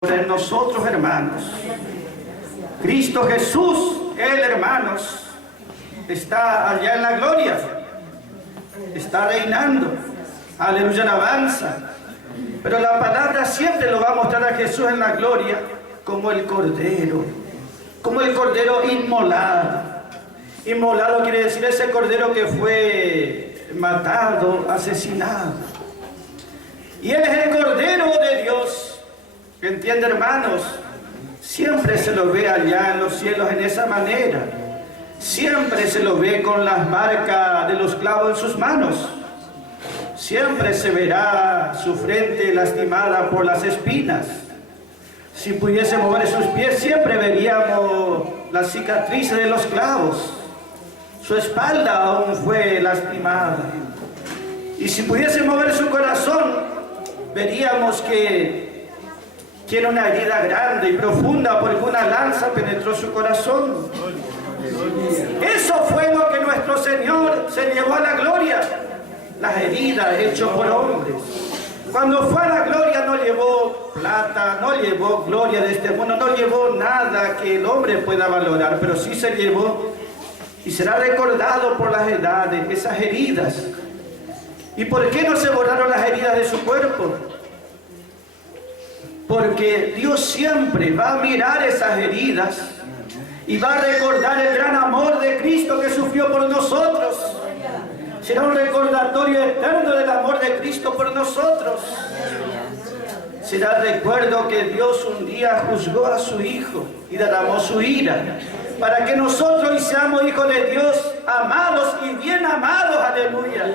En nosotros, hermanos. Cristo Jesús, Él, hermanos, está allá en la gloria, está reinando. Aleluya, alabanza. Pero la palabra siempre lo va a mostrar a Jesús en la gloria como el cordero inmolado. Inmolado quiere decir ese cordero que fue matado, asesinado. Y Él es el cordero de Dios. ¿Entiende, hermanos? Siempre se lo ve allá en los cielos en esa manera. Siempre se lo ve con las marcas de los clavos en sus manos. Siempre se verá su frente lastimada por las espinas. Si pudiese mover sus pies, siempre veríamos las cicatrices de los clavos. Su espalda aún fue lastimada. Y si pudiese mover su corazón, veríamos que tiene una herida grande y profunda porque una lanza penetró su corazón. Eso fue lo que nuestro Señor se llevó a la gloria. Las heridas hechas por hombres. Cuando fue a la gloria no llevó plata, no llevó gloria de este mundo, no llevó nada que el hombre pueda valorar, pero sí se llevó y será recordado por las edades, esas heridas. ¿Y por qué no se borraron las heridas de su cuerpo? Porque Dios siempre va a mirar esas heridas y va a recordar el gran amor de Cristo que sufrió por nosotros. Será un recordatorio eterno del amor de Cristo por nosotros. Será el recuerdo que Dios un día juzgó a su Hijo y derramó su ira para que nosotros hoy seamos hijos de Dios, amados y bien amados. Aleluya.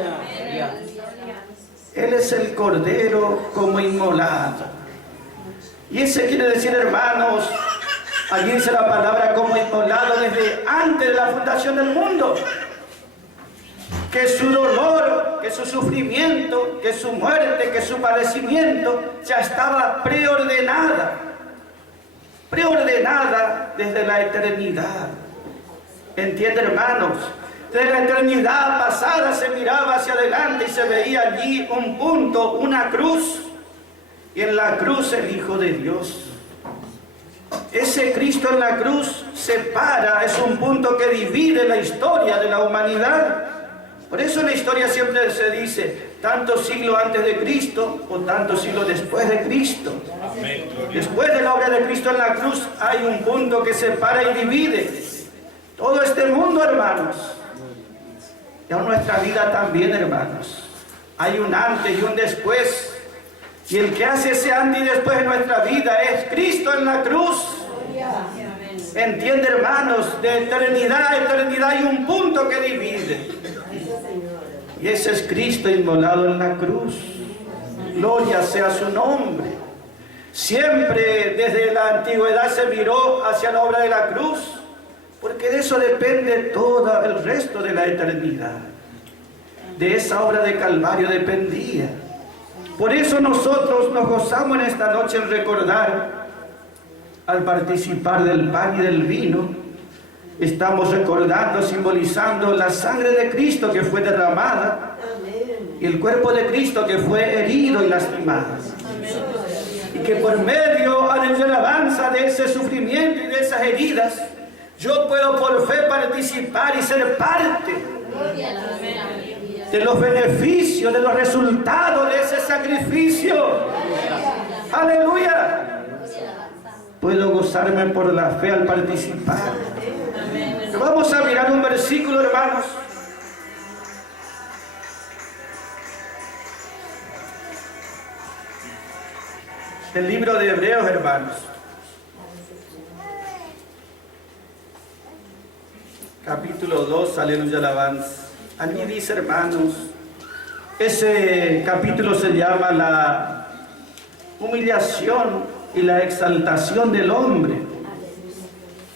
Él es el Cordero como inmolado. Y ese quiere decir, hermanos, allí dice la palabra como inmolado desde antes de la fundación del mundo. Que su dolor, que su sufrimiento, que su muerte, que su padecimiento ya estaba preordenada. Preordenada desde la eternidad. ¿Entiende, hermanos? Desde la eternidad pasada se miraba hacia adelante y se veía allí un punto, una cruz. Y en la cruz el Hijo de Dios. Ese Cristo en la cruz separa, es un punto que divide la historia de la humanidad. Por eso en la historia siempre se dice, tantos siglos antes de Cristo o tantos siglos después de Cristo. Amén. Después de la obra de Cristo en la cruz hay un punto que separa y divide todo este mundo, hermanos. Y aún nuestra vida también, hermanos. Hay un antes y un después. Y el que hace ese antes y después en nuestra vida es Cristo en la cruz. Entiende, hermanos, de eternidad a eternidad hay un punto que divide. Y ese es Cristo inmolado en la cruz. Gloria sea su nombre. Siempre desde la antigüedad se miró hacia la obra de la cruz, porque de eso depende todo el resto de la eternidad. De esa obra de Calvario dependía. Por eso nosotros nos gozamos en esta noche en recordar, al participar del pan y del vino, estamos recordando, simbolizando la sangre de Cristo que fue derramada y el cuerpo de Cristo que fue herido y lastimado. Y que por medio a la alabanza de ese sufrimiento y de esas heridas, yo puedo por fe participar y ser parte de los beneficios, de los resultados de ese sacrificio. Aleluya. Puedo gozarme por la fe al participar. Vamos a mirar un versículo, hermanos. El libro de Hebreos, hermanos. Capítulo 2, aleluya, alabanza. Allí dice, hermanos, ese capítulo se llama la humillación y la exaltación del hombre.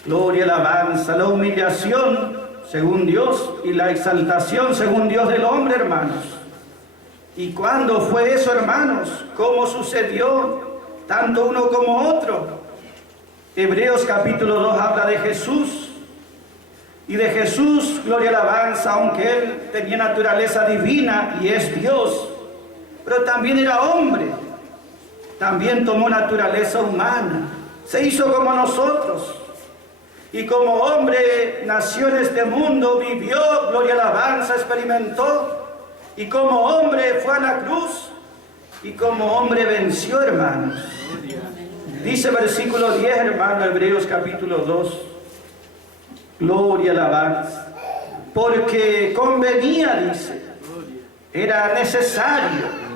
Gloria, alabanza, la humillación según Dios y la exaltación según Dios del hombre, hermanos. ¿Y cuándo fue eso, hermanos? ¿Cómo sucedió tanto uno como otro? Hebreos capítulo 2 habla de Jesús. Y de Jesús, gloria, alabanza, aunque Él tenía naturaleza divina y es Dios, pero también era hombre. también tomó naturaleza humana, se hizo como nosotros. Y como hombre nació en este mundo, vivió, gloria y alabanza, experimentó. Y como hombre fue a la cruz. Y como hombre venció, hermanos. Dice versículo 10, hermano, Hebreos capítulo 2. Gloria y alabanza. Porque convenía, dice. Era necesario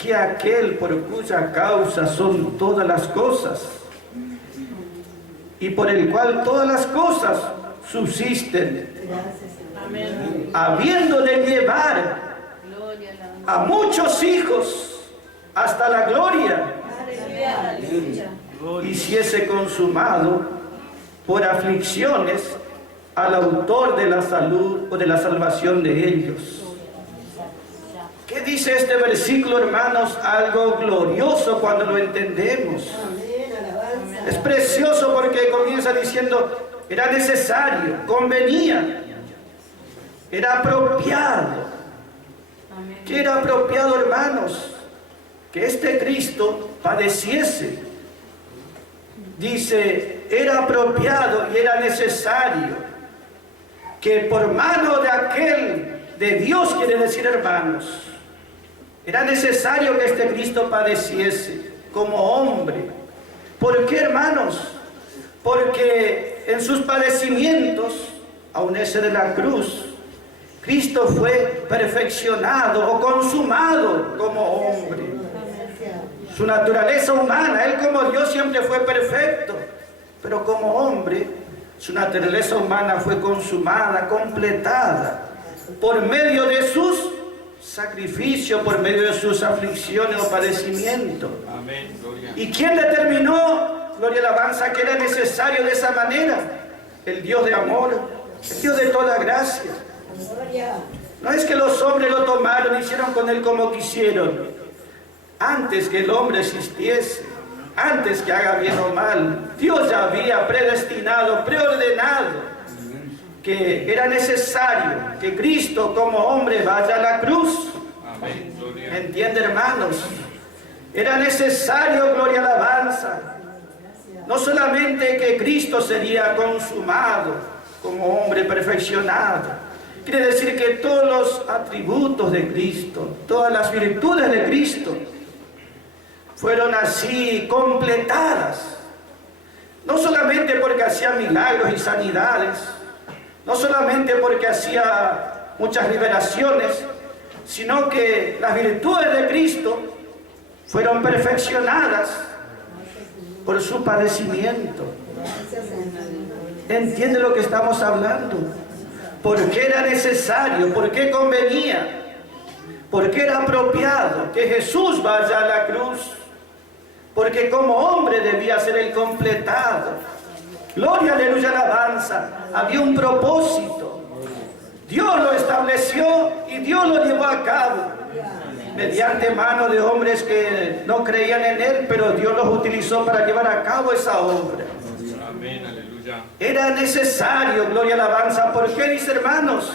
que aquel por cuya causa son todas las cosas y por el cual todas las cosas subsisten, habiendo de llevar a muchos hijos hasta la gloria, hiciese consumado por aflicciones al autor de la salud o de la salvación de ellos. ¿Qué dice este versículo, hermanos? Algo glorioso cuando lo entendemos. Es precioso porque comienza diciendo, era necesario, convenía, era apropiado. ¿Qué era apropiado, hermanos? Que este Cristo padeciese. Dice, era apropiado y era necesario que por mano de aquel, de Dios quiere decir, hermanos, era necesario que este Cristo padeciese como hombre. ¿Por qué, hermanos? Porque en sus padecimientos, aun ese de la cruz, Cristo fue perfeccionado o consumado como hombre. Su naturaleza humana, Él como Dios siempre fue perfecto, pero como hombre, su naturaleza humana fue consumada, completada, por medio de sus sacrificios, por medio de sus aflicciones o padecimientos. Amén, gloria. ¿Y quién determinó, gloria y alabanza, que era necesario de esa manera? El Dios de amor, el Dios de toda gracia. No es que los hombres lo tomaron y hicieron con Él como quisieron. Antes que el hombre existiese, antes que haga bien o mal, Dios ya había predestinado, preordenado, que era necesario que Cristo como hombre vaya a la cruz. Amén, gloria. ¿Entiende, hermanos? Era necesario, gloria y alabanza, no solamente que Cristo sería consumado como hombre perfeccionado, quiere decir que todos los atributos de Cristo, todas las virtudes de Cristo, fueron así completadas. No solamente porque hacía milagros y sanidades, no solamente porque hacía muchas liberaciones, sino que las virtudes de Cristo fueron perfeccionadas por su padecimiento. ¿Entiende lo que estamos hablando? ¿Por qué era necesario? ¿Por qué convenía? ¿Por qué era apropiado que Jesús vaya a la cruz? Porque como hombre debía ser el completado. Gloria, aleluya, alabanza. Había un propósito. Dios lo estableció y Dios lo llevó a cabo. Mediante mano de hombres que no creían en Él, pero Dios los utilizó para llevar a cabo esa obra. Amén, aleluya. Era necesario, gloria, alabanza. ¿Por qué, dice, hermanos?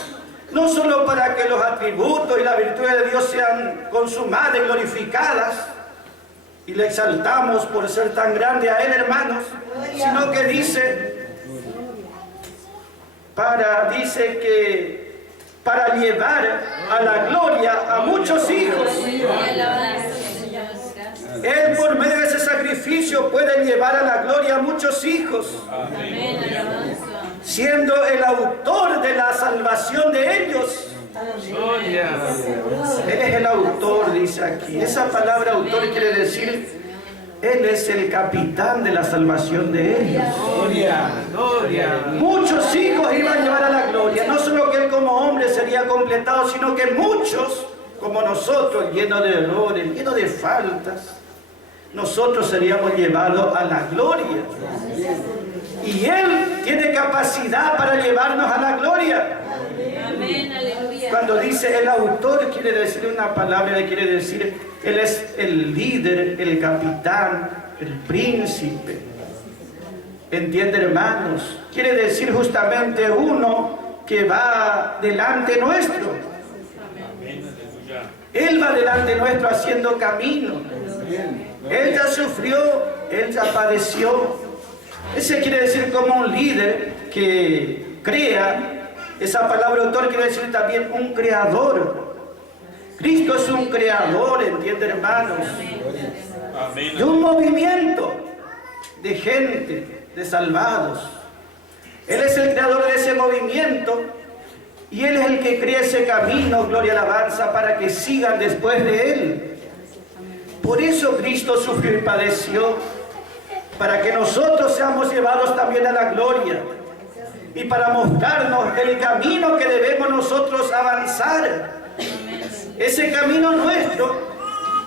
No solo para que los atributos y la virtud de Dios sean consumadas y glorificadas, y le exaltamos por ser tan grande a Él, hermanos, sino que dice que para llevar a la gloria a muchos hijos. Él por medio de ese sacrificio puede llevar a la gloria a muchos hijos, siendo el autor de la salvación de ellos. Gloria. Él es el autor, dice aquí. Esa palabra autor quiere decir, Él es el capitán de la salvación de ellos. Gloria, gloria. Muchos hijos iban a llevar a la gloria. No solo que Él como hombre sería completado, sino que muchos, como nosotros, llenos de errores, llenos de faltas, nosotros seríamos llevados a la gloria. Y Él tiene capacidad para llevarnos a la gloria. Amén, aleluya. Cuando dice el autor, quiere decir una palabra, quiere decir, Él es el líder, el capitán, el príncipe. ¿Entiende, hermanos? Quiere decir justamente uno que va delante nuestro. Amén, aleluya. Él va delante nuestro haciendo camino. Él ya sufrió, Él ya padeció. Ese quiere decir como un líder que crea. Esa palabra autor quiere decir también un creador. Cristo es un creador, ¿entiende, hermanos? De un movimiento de gente, de salvados. Él es el creador de ese movimiento y Él es el que crea ese camino, gloria y alabanza, para que sigan después de Él. Por eso Cristo sufrió y padeció, para que nosotros seamos llevados también a la gloria y para mostrarnos el camino que debemos nosotros avanzar. Ese camino nuestro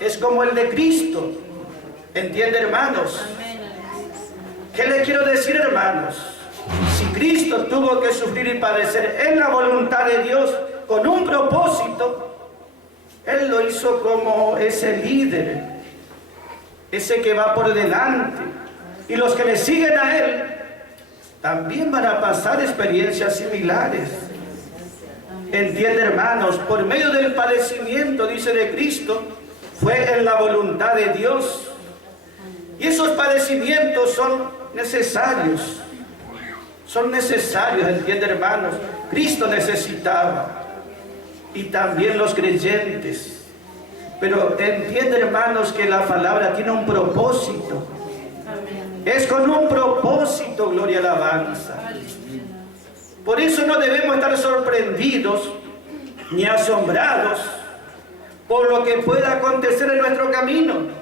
es como el de Cristo. ¿Entiende, hermanos? ¿Qué les quiero decir, hermanos? Si Cristo tuvo que sufrir y padecer en la voluntad de Dios con un propósito, Él lo hizo como ese líder, ese que va por delante. Y los que le siguen a Él también van a pasar experiencias similares. ¿Entiende, hermanos? Por medio del padecimiento, dice, de Cristo, fue en la voluntad de Dios. Y esos padecimientos son necesarios. Son necesarios, ¿entiende, hermanos? Cristo necesitaba. Y también los creyentes. Pero entiende, hermanos, que la palabra tiene un propósito. Es con un propósito, gloria y alabanza. Por eso no debemos estar sorprendidos ni asombrados por lo que pueda acontecer en nuestro camino.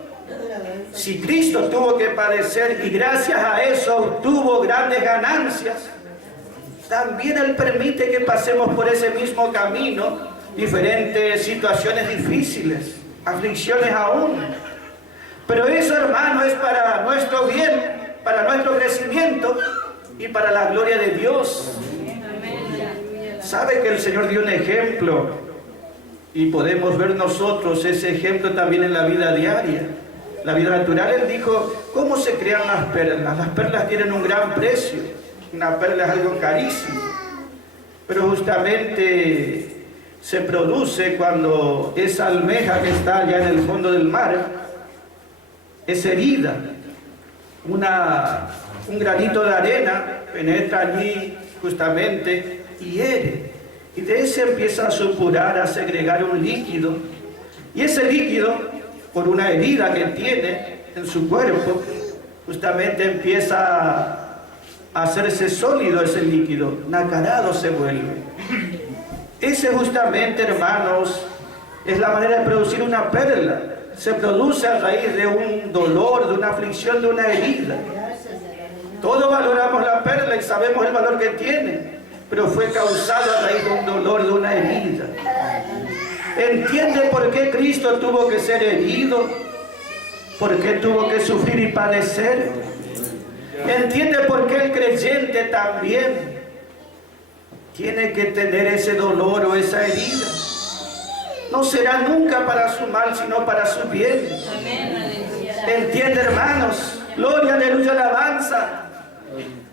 Si Cristo tuvo que padecer y gracias a eso obtuvo grandes ganancias, también Él permite que pasemos por ese mismo camino diferentes situaciones difíciles, aflicciones aún. Pero eso, hermano, es para nuestro bien, para nuestro crecimiento y para la gloria de Dios. ¿Sabe que el Señor dio un ejemplo? Y podemos ver nosotros ese ejemplo también en la vida diaria. La vida natural, Él dijo, ¿cómo se crean las perlas? Las perlas tienen un gran precio. Una perla es algo carísimo. Pero justamente se produce cuando esa almeja que está allá en el fondo del mar es herida. Un granito de arena penetra allí justamente y hiere. Y de ese empieza a supurar, a segregar un líquido. Y ese líquido, por una herida que tiene en su cuerpo, justamente empieza a hacerse sólido ese líquido, nacarado se vuelve. Ese justamente, hermanos, es la manera de producir una perla. Se produce a raíz de un dolor, de una aflicción, de una herida. Todos valoramos la perla y sabemos el valor que tiene, pero fue causado a raíz de un dolor, de una herida. ¿Entiende por qué Cristo tuvo que ser herido? ¿Por qué tuvo que sufrir y padecer? ¿Entiende por qué el creyente también tiene que tener ese dolor o esa herida? No será nunca para su mal, sino para su bien. ¿Entiende, hermanos? Gloria, aleluya, alabanza.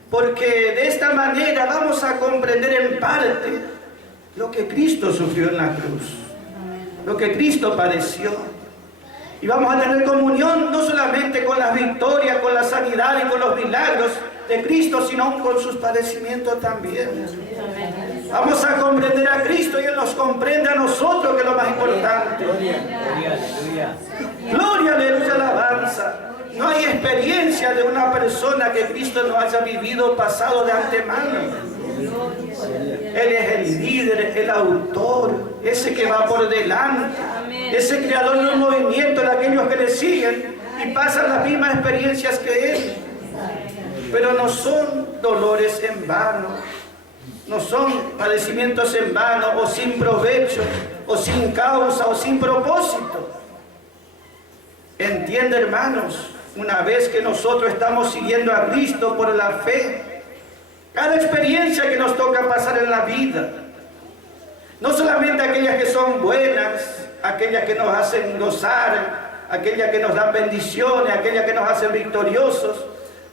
Porque de esta manera vamos a comprender en parte lo que Cristo sufrió en la cruz, lo que Cristo padeció. Y vamos a tener comunión no solamente con las victorias, con la sanidad y con los milagros de Cristo, sino con sus padecimientos también. Vamos a comprender a Cristo y Él nos comprende a nosotros, que es lo más importante. Gloria, aleluya, alabanza. No hay experiencia de una persona que Cristo no haya vivido, pasado de antemano. Él es el líder, el autor, ese que va por delante, ese creador de un movimiento de aquellos que le siguen y pasan las mismas experiencias que Él. Pero no son dolores en vano, no son padecimientos en vano o sin provecho, o sin causa o sin propósito. ¿Entiende, hermanos? Una vez que nosotros estamos siguiendo a Cristo por la fe, cada experiencia que nos toca pasar en la vida, no solamente aquellas que son buenas, aquellas que nos hacen gozar, aquellas que nos dan bendiciones, aquellas que nos hacen victoriosos,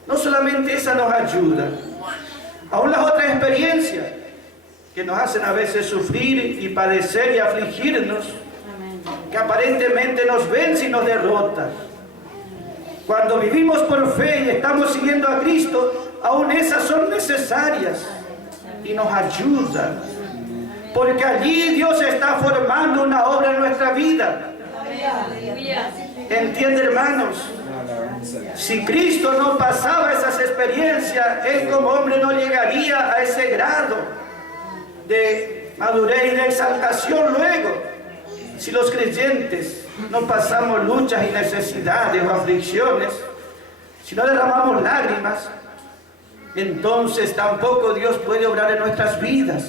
no solamente esa nos ayuda, aún las otras experiencias que nos hacen a veces sufrir y padecer y afligirnos, que aparentemente nos vence y nos derrota. Cuando vivimos por fe y estamos siguiendo a Cristo, aún esas son necesarias y nos ayudan. Porque allí Dios está formando una obra en nuestra vida. ¿Entiende, hermanos? Si Cristo no pasaba esas experiencias, Él como hombre no llegaría a ese grado de madurez y de exaltación luego. Si los creyentes no pasamos luchas y necesidades o aflicciones, si no derramamos lágrimas, entonces tampoco Dios puede obrar en nuestras vidas.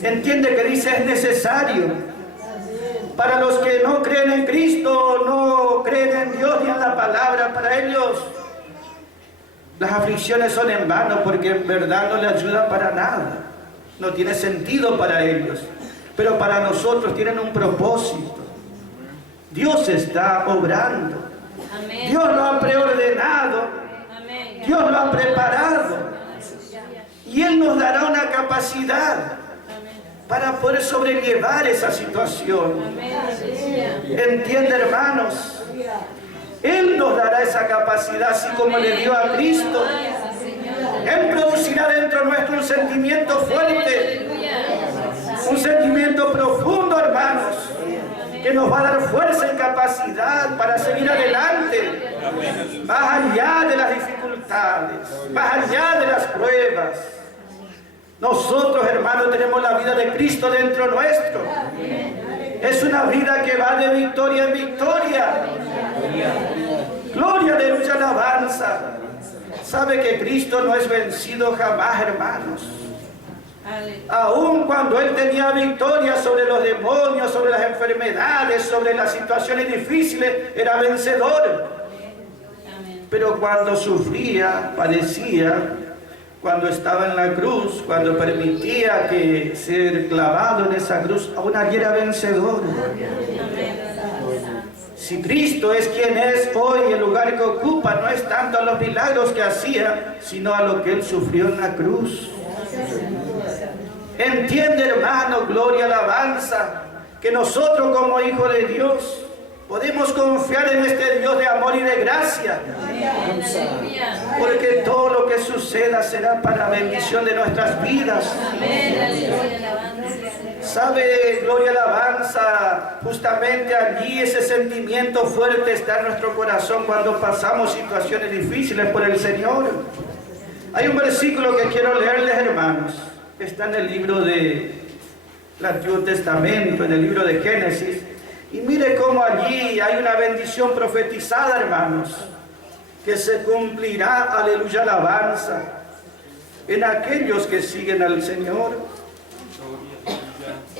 Entiende que dice es necesario. Para los que no creen en Cristo, no creen en Dios ni en la palabra, para ellos las aflicciones son en vano, porque en verdad no les ayuda para nada. No tiene sentido para ellos. Pero para nosotros tienen un propósito. Dios está obrando. Amén. Dios lo ha preordenado. Amén. Dios lo ha preparado. Y Él nos dará una capacidad para poder sobrellevar esa situación. ¿Entiende, hermanos? Él nos dará esa capacidad, así como le dio a Cristo. Él producirá dentro nuestro un sentimiento fuerte, un sentimiento profundo, hermanos, que nos va a dar fuerza y capacidad para seguir adelante, más allá de las dificultades, más allá de las pruebas. Nosotros, hermanos, tenemos la vida de Cristo dentro nuestro. Es una vida que va de victoria en victoria. Gloria, aleluya, alabanza. Sabe que Cristo no es vencido jamás, hermanos. Aun cuando Él tenía victoria sobre los demonios, sobre las enfermedades, sobre las situaciones difíciles, era vencedor. Pero cuando sufría, padecía, cuando estaba en la cruz, cuando permitía que ser clavado en esa cruz, aún allí era vencedor. Si Cristo es quien es hoy, el lugar que ocupa no es tanto a los milagros que hacía, sino a lo que Él sufrió en la cruz. Entiende, hermano, gloria, alabanza, que nosotros como hijos de Dios podemos confiar en este Dios de amor y de gracia. Porque todo lo que suceda será para bendición de nuestras vidas. ¿Sabe, gloria, alabanza? Justamente allí ese sentimiento fuerte está en nuestro corazón cuando pasamos situaciones difíciles por el Señor. Hay un versículo que quiero leerles, hermanos. Está en el libro del Antiguo Testamento, en el libro de Génesis. Y mire cómo allí hay una bendición profetizada, hermanos, que se cumplirá, aleluya, alabanza, en aquellos que siguen al Señor.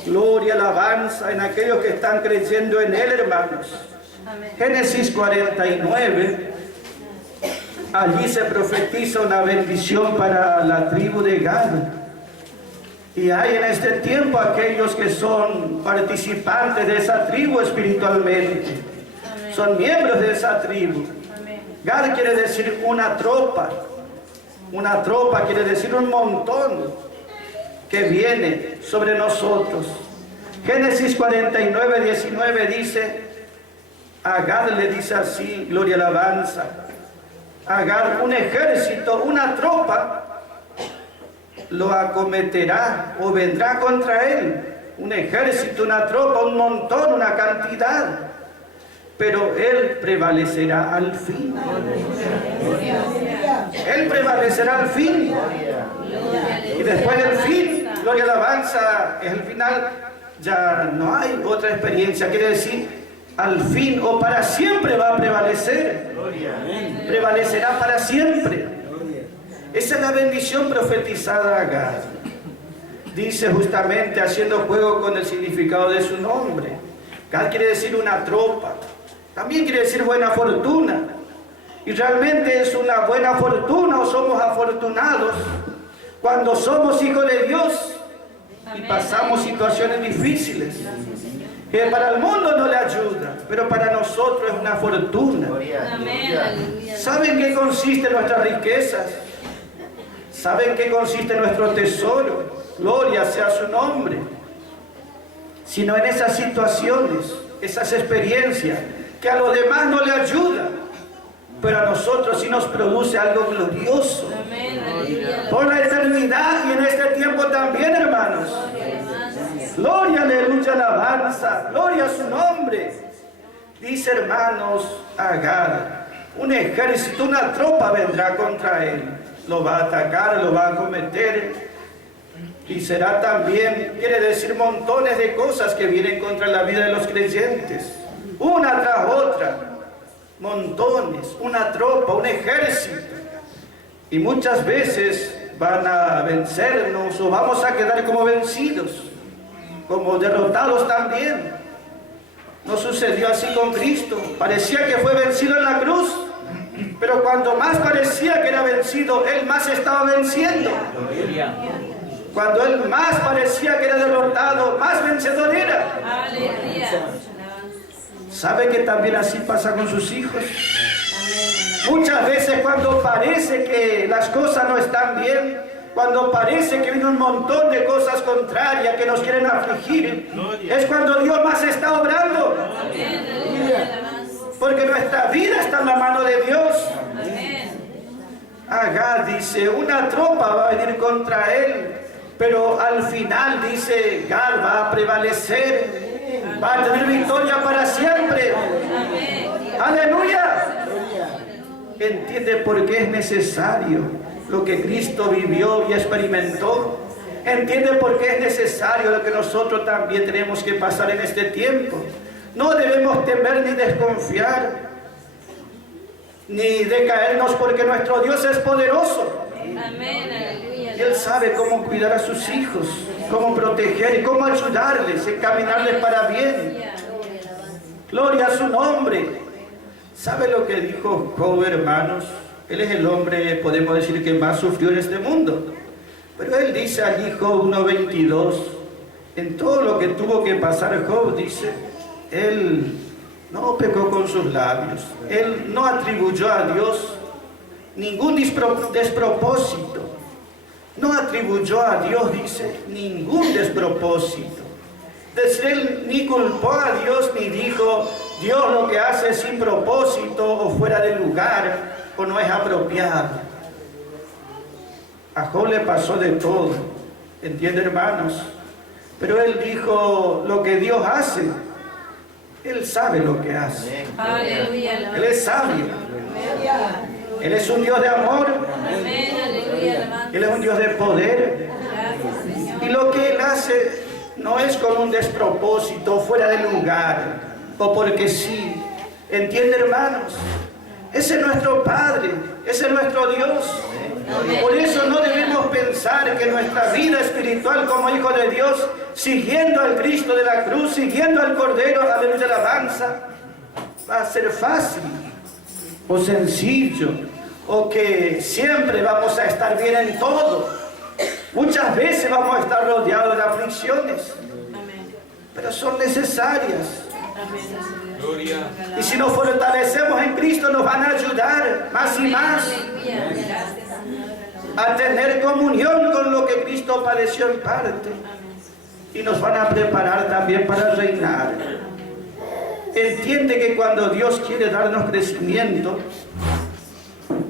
Gloria, alabanza, en aquellos que están creyendo en Él, hermanos. Génesis 49, allí se profetiza una bendición para la tribu de Gad. Y hay en este tiempo aquellos que son participantes de esa tribu espiritualmente. Amén. Son miembros de esa tribu. Gad quiere decir una tropa. Una tropa quiere decir un montón que viene sobre nosotros. Génesis 49, 19 dice, a Gad le dice así, gloria, alabanza. A Gad, un ejército, una tropa, lo acometerá o vendrá contra él. Un ejército, una tropa, un montón, una cantidad. Pero él prevalecerá al fin. Él prevalecerá al fin. Y después del fin, gloria, alabanza, es el final. Ya no hay otra experiencia. Quiere decir, al fin o para siempre va a prevalecer. Prevalecerá para siempre. Esa es la bendición profetizada a Gad. Dice justamente haciendo juego con el significado de su nombre. Gad quiere decir una tropa. También quiere decir buena fortuna. Y realmente es una buena fortuna o somos afortunados cuando somos hijos de Dios y pasamos situaciones difíciles. Que para el mundo no le ayuda, pero para nosotros es una fortuna. ¿Saben qué consiste nuestras riquezas? ¿Saben qué consiste nuestro tesoro? Gloria sea su nombre. Sino en esas situaciones esas experiencias que a los demás no le ayudan, pero a nosotros sí nos produce algo glorioso. Por la eternidad y en este tiempo también, hermanos. Gloria, aleluya, alabanza, gloria a su nombre. Dice, hermanos, Agar, un ejército, una tropa vendrá contra él. Lo va a atacar, lo va a cometer. Y será también, quiere decir, montones de cosas que vienen contra la vida de los creyentes. Una tras otra. Montones, una tropa, un ejército. Y muchas veces van a vencernos o vamos a quedar como vencidos, como derrotados también. No sucedió así con Cristo. Parecía que fue vencido en la cruz, pero cuando más parecía que era vencido, Él más estaba venciendo. Cuando Él más parecía que era derrotado, más vencedor era. ¿Sabe que también así pasa con sus hijos? Muchas veces cuando parece que las cosas no están bien, cuando parece que viene un montón de cosas contrarias que nos quieren afligir, es cuando Dios más está obrando. Porque nuestra vida está en la mano de Dios. Agar dice, una tropa va a venir contra él, pero al final dice, Gad va a prevalecer, va a tener victoria para siempre. Aleluya. ¿Entiende por qué es necesario lo que Cristo vivió y experimentó? ¿Entiende por qué es necesario lo que nosotros también tenemos que pasar en este tiempo? No debemos temer ni desconfiar, ni decaernos, porque nuestro Dios es poderoso. Él sabe cómo cuidar a sus hijos, cómo proteger y cómo ayudarles, encaminarles para bien. Gloria a su nombre. ¿Sabe lo que dijo Job, hermanos? Él es el hombre, podemos decir, que más sufrió en este mundo. Pero él dice allí, Job 1:22, en todo lo que tuvo que pasar Job, dice, él no pecó con sus labios, él no atribuyó a Dios ningún despropósito, no atribuyó a Dios, dice, ningún despropósito. Es decir, él ni culpó a Dios ni dijo, Dios lo que hace es sin propósito o fuera de lugar o no es apropiado. A Job le pasó de todo, ¿entiende, hermanos? Pero él dijo, lo que Dios hace, Él sabe lo que hace. Aleluya. Él es sabio. Él es un Dios de amor. Él es un Dios de poder. Y lo que Él hace no es con un despropósito, fuera de lugar, o porque sí. ¿Entiende, hermanos? Ese es nuestro Padre, ese es nuestro Dios. Por eso no debemos pensar que nuestra vida espiritual como hijos de Dios, siguiendo al Cristo de la cruz, siguiendo al Cordero, aleluya, alabanza, va a ser fácil o sencillo, o que siempre vamos a estar bien en todo. Muchas veces vamos a estar rodeados de aflicciones, pero son necesarias. Y si nos fortalecemos en Cristo, nos van a ayudar más y más a tener comunión con lo que Cristo padeció en parte, y nos van a preparar también para reinar. Entiende que cuando Dios quiere darnos crecimiento,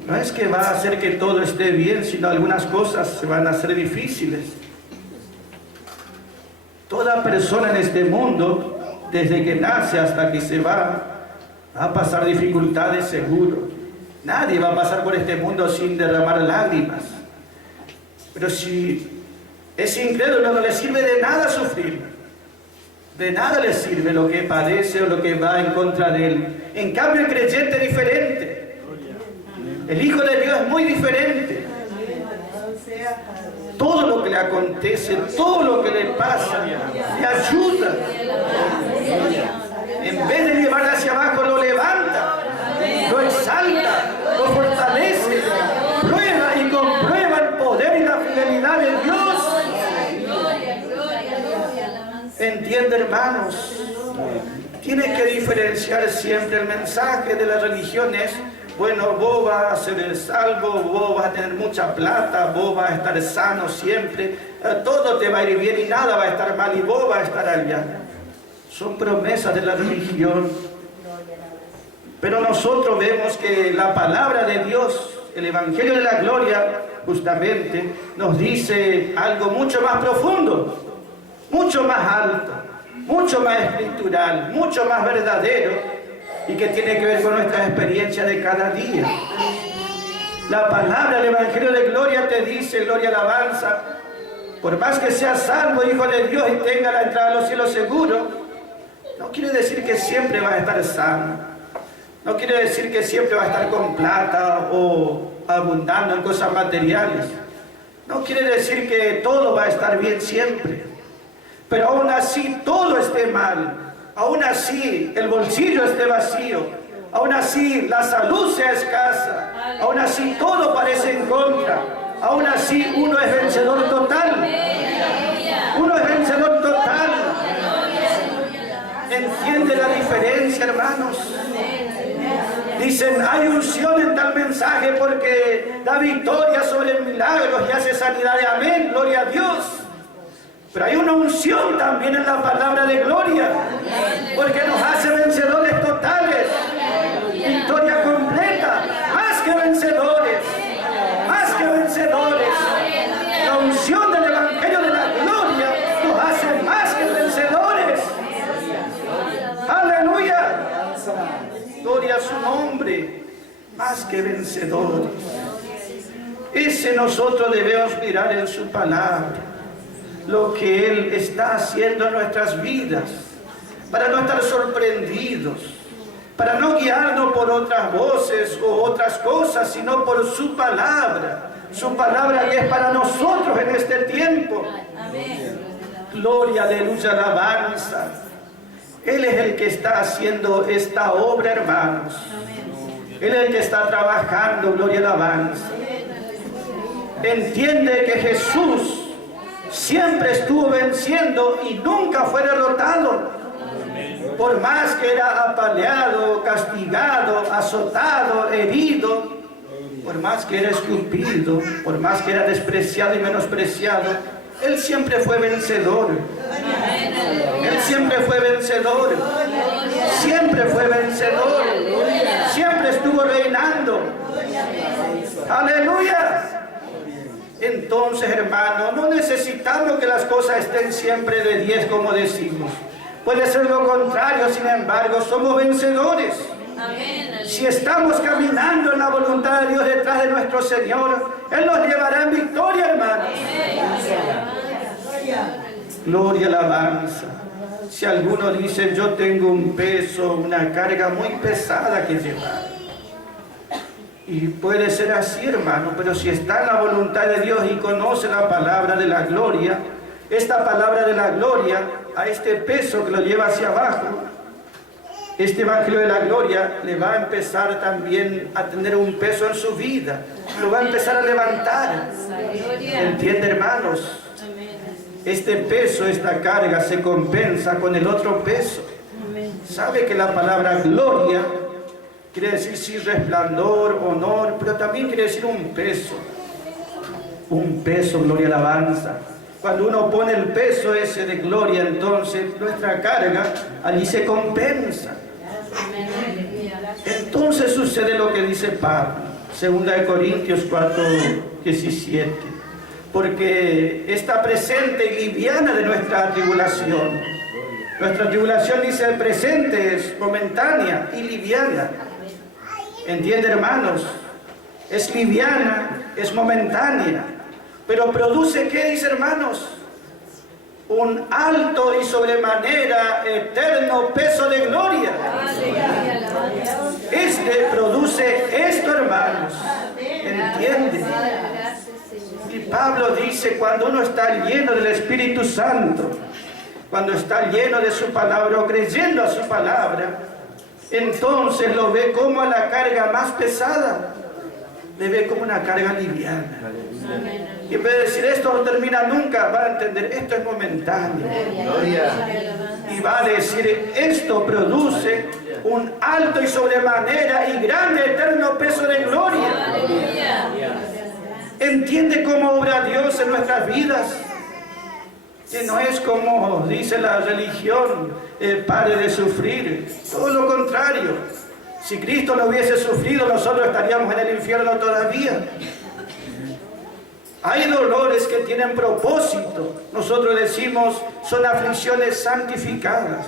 no es que va a hacer que todo esté bien, sino algunas cosas se van a hacer difíciles. Toda persona en este mundo, desde que nace hasta que se va a pasar dificultades seguro. Nadie va a pasar por este mundo sin derramar lágrimas. Pero si es incrédulo, no le sirve de nada sufrir. De nada le sirve lo que padece o lo que va en contra de él. En cambio, el creyente es diferente. El Hijo de Dios es muy diferente. Todo lo que le acontece, todo lo que le pasa, le ayuda. En vez de llevarle hacia abajo, lo levanta, lo exalta, lo fortalece, prueba y comprueba el poder y la fidelidad de Dios. ¿Entiende, hermanos? Tiene que diferenciar siempre el mensaje de las religiones. Bueno, vos vas a ser salvo, vos vas a tener mucha plata, vos vas a estar sano siempre, todo te va a ir bien y nada va a estar mal y vos vas a estar allá. son promesas de la religión. Pero nosotros vemos que la palabra de Dios, el Evangelio de la Gloria, justamente nos dice algo mucho más profundo, mucho más alto, mucho más escritural, mucho más verdadero, y que tiene que ver con nuestra experiencia de cada día. La palabra del Evangelio de Gloria te dice, gloria alabanza, por más que seas salvo, hijo de Dios, y tenga la entrada a los cielos seguro, no quiere decir que siempre vas a estar sano. No quiere decir que siempre va a estar con plata o abundando en cosas materiales. No quiere decir que todo va a estar bien siempre. Pero aún así todo esté mal. Aún así el bolsillo esté vacío. Aún así la salud sea escasa. Aún así todo parece en contra. Aún así uno es vencedor total. Uno es vencedor total. ¿Entiende la diferencia, hermanos? Dicen, hay unción en tal mensaje porque da victoria sobre milagros y hace sanidades. Amén, gloria a Dios. Pero hay una unción también en la palabra de gloria, porque nos hace vencedores totales, victoria completa, más que vencedores, más que vencedores. La unción del Evangelio de la Gloria nos hace más que vencedores. Aleluya. Gloria a su nombre, más que vencedores. Ese nosotros debemos mirar en su palabra, lo que Él está haciendo en nuestras vidas, para no estar sorprendidos, para no guiarnos por otras voces o otras cosas, sino por su palabra que es para nosotros en este tiempo. Gloria, aleluya, alabanza. Él es el que está haciendo esta obra, hermanos. Él es el que está trabajando, gloria y alabanza. Entiende que Jesús siempre estuvo venciendo y nunca fue derrotado. Por más que era apaleado, castigado, azotado, herido, por más que era esculpido, por más que era despreciado y menospreciado, Él siempre fue vencedor. Él siempre fue vencedor. Siempre fue vencedor. Siempre estuvo reinando. Aleluya. Entonces, hermano, no necesitamos que las cosas estén siempre de 10 como decimos. Puede ser lo contrario, sin embargo, somos vencedores. Si estamos caminando en la voluntad de Dios detrás de nuestro Señor, Él nos llevará en victoria, hermanos. Gloria, alabanza. Si alguno dice, yo tengo un peso, una carga muy pesada que llevar. Y puede ser así, hermano, pero si está en la voluntad de Dios y conoce la palabra de la gloria, esta palabra de la gloria, a este peso que lo lleva hacia abajo, este Evangelio de la Gloria le va a empezar también a tener un peso en su vida, lo va a empezar a levantar. ¿Entiende, hermanos? Este peso, esta carga se compensa con el otro peso. ¿Sabe que la palabra gloria quiere decir sí, resplandor, honor, pero también quiere decir un peso? Un peso, gloria, alabanza. Cuando uno pone el peso ese de gloria, entonces nuestra carga allí se compensa. Entonces sucede lo que dice Pablo, 2 Corintios 4:17. Porque está presente y liviana de nuestra tribulación. Nuestra tribulación, dice el presente, es momentánea y liviana. ¿Entiende, hermanos? Es liviana, es momentánea. Pero produce, ¿qué dice, hermanos? Un alto y sobremanera eterno peso de gloria. Este produce esto, hermanos. ¿Entiende? Y Pablo dice, cuando uno está lleno del Espíritu Santo, cuando está lleno de su palabra o creyendo a su palabra, entonces lo ve como a la carga más pesada, le ve como una carga liviana. Y en vez de decir esto no termina nunca, va a entender esto es momentáneo. Y va a decir esto produce un alto y sobremanera y grande eterno peso de gloria. ¿Entiende cómo obra Dios en nuestras vidas? que no es como dice la religión, pare de sufrir. Todo lo contrario. Si Cristo no hubiese sufrido, nosotros estaríamos en el infierno todavía. Hay dolores que tienen propósito. Nosotros decimos, son aflicciones santificadas.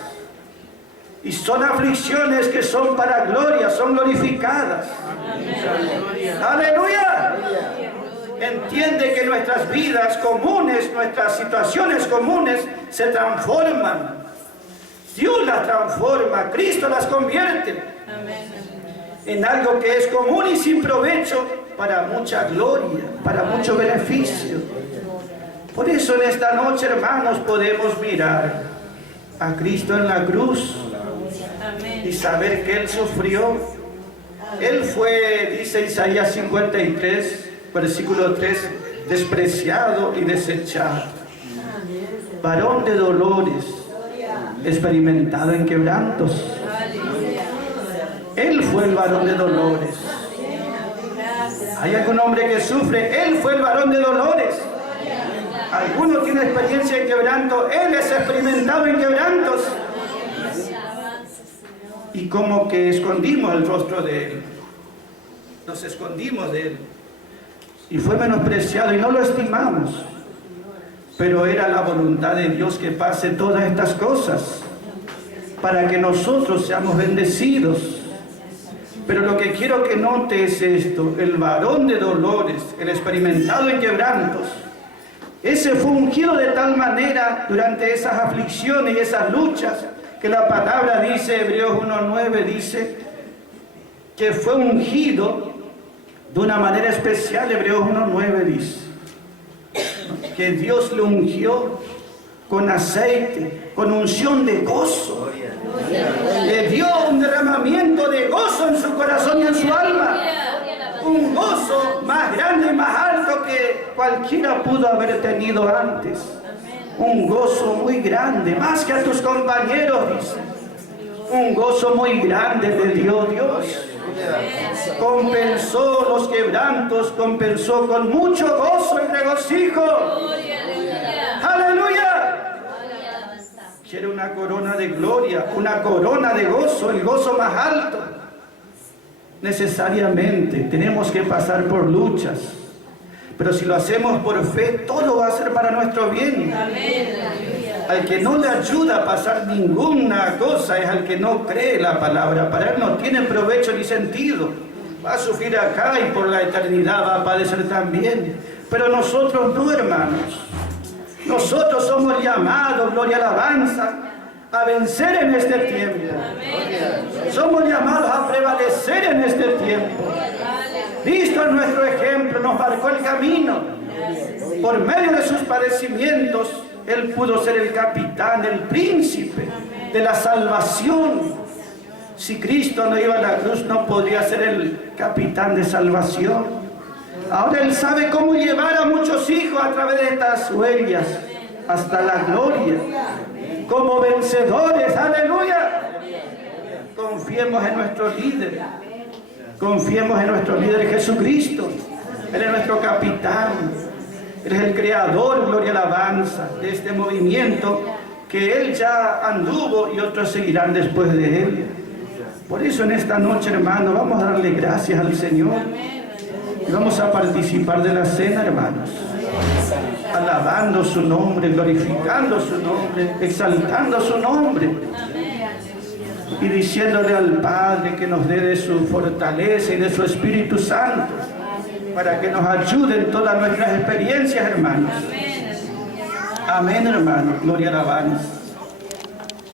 Y son aflicciones que son para gloria, son glorificadas. Amén. ¡Aleluya! Entiende que nuestras vidas comunes, nuestras situaciones comunes se transforman. Dios las transforma, Cristo las convierte en algo que es común y sin provecho para mucha gloria, para mucho beneficio. Por eso en esta noche, hermanos, podemos mirar a Cristo en la cruz y saber que Él sufrió. Él fue, dice Isaías 53, versículo 3, despreciado y desechado, varón de dolores, experimentado en quebrantos. Él fue el varón de dolores. ¿Hay algún hombre que sufre? Él fue el varón de dolores. ¿Alguno tiene experiencia en quebranto? Él es experimentado en quebrantos. Y como que escondimos el rostro de Él. Nos escondimos de Él. Y fue menospreciado y no lo estimamos. Pero era la voluntad de Dios que pase todas estas cosas para que nosotros seamos bendecidos. Pero lo que quiero que note es esto: el varón de dolores, el experimentado en quebrantos, ese fue ungido de tal manera durante esas aflicciones y esas luchas, que la palabra dice, Hebreos 1:9 dice, que fue ungido de una manera especial. Hebreos 1:9 dice que Dios le ungió con aceite, con unción de gozo. Le dio un derramamiento de gozo en su corazón y en su alma. Un gozo más grande y más alto que cualquiera pudo haber tenido antes. Un gozo muy grande, más que a tus compañeros, dice. Un gozo muy grande le dio Dios. Compensó los quebrantos, compensó con mucho gozo y regocijo. ¡Aleluya! Quiere una corona de gloria, una corona de gozo, el gozo más alto. Necesariamente tenemos que pasar por luchas, pero si lo hacemos por fe, todo va a ser para nuestro bien. Al que no le ayuda a pasar ninguna cosa es al que no cree la palabra. Para él no tiene provecho ni sentido. Va a sufrir acá y por la eternidad va a padecer también. Pero nosotros no, hermanos. Nosotros somos llamados, gloria y alabanza, a vencer en este tiempo. Somos llamados a prevalecer en este tiempo. Cristo es nuestro ejemplo, nos marcó el camino. Por medio de sus padecimientos, Él pudo ser el capitán, el príncipe de la salvación. Si Cristo no iba a la cruz, no podría ser el capitán de salvación. Ahora Él sabe cómo llevar a muchos hijos a través de estas huellas hasta la gloria, como vencedores. ¡Aleluya! Confiemos en nuestro líder. Confiemos en nuestro líder Jesucristo. Él es nuestro capitán. Él es el creador, gloria y alabanza, de este movimiento que Él ya anduvo y otros seguirán después de Él. Por eso en esta noche, hermano, vamos a darle gracias al Señor. Y vamos a participar de la cena, hermanos, alabando su nombre, glorificando su nombre, exaltando su nombre y diciéndole al Padre que nos dé de su fortaleza y de su Espíritu Santo para que nos ayude en todas nuestras experiencias, hermanos. Amén, hermanos, gloria y alabanza.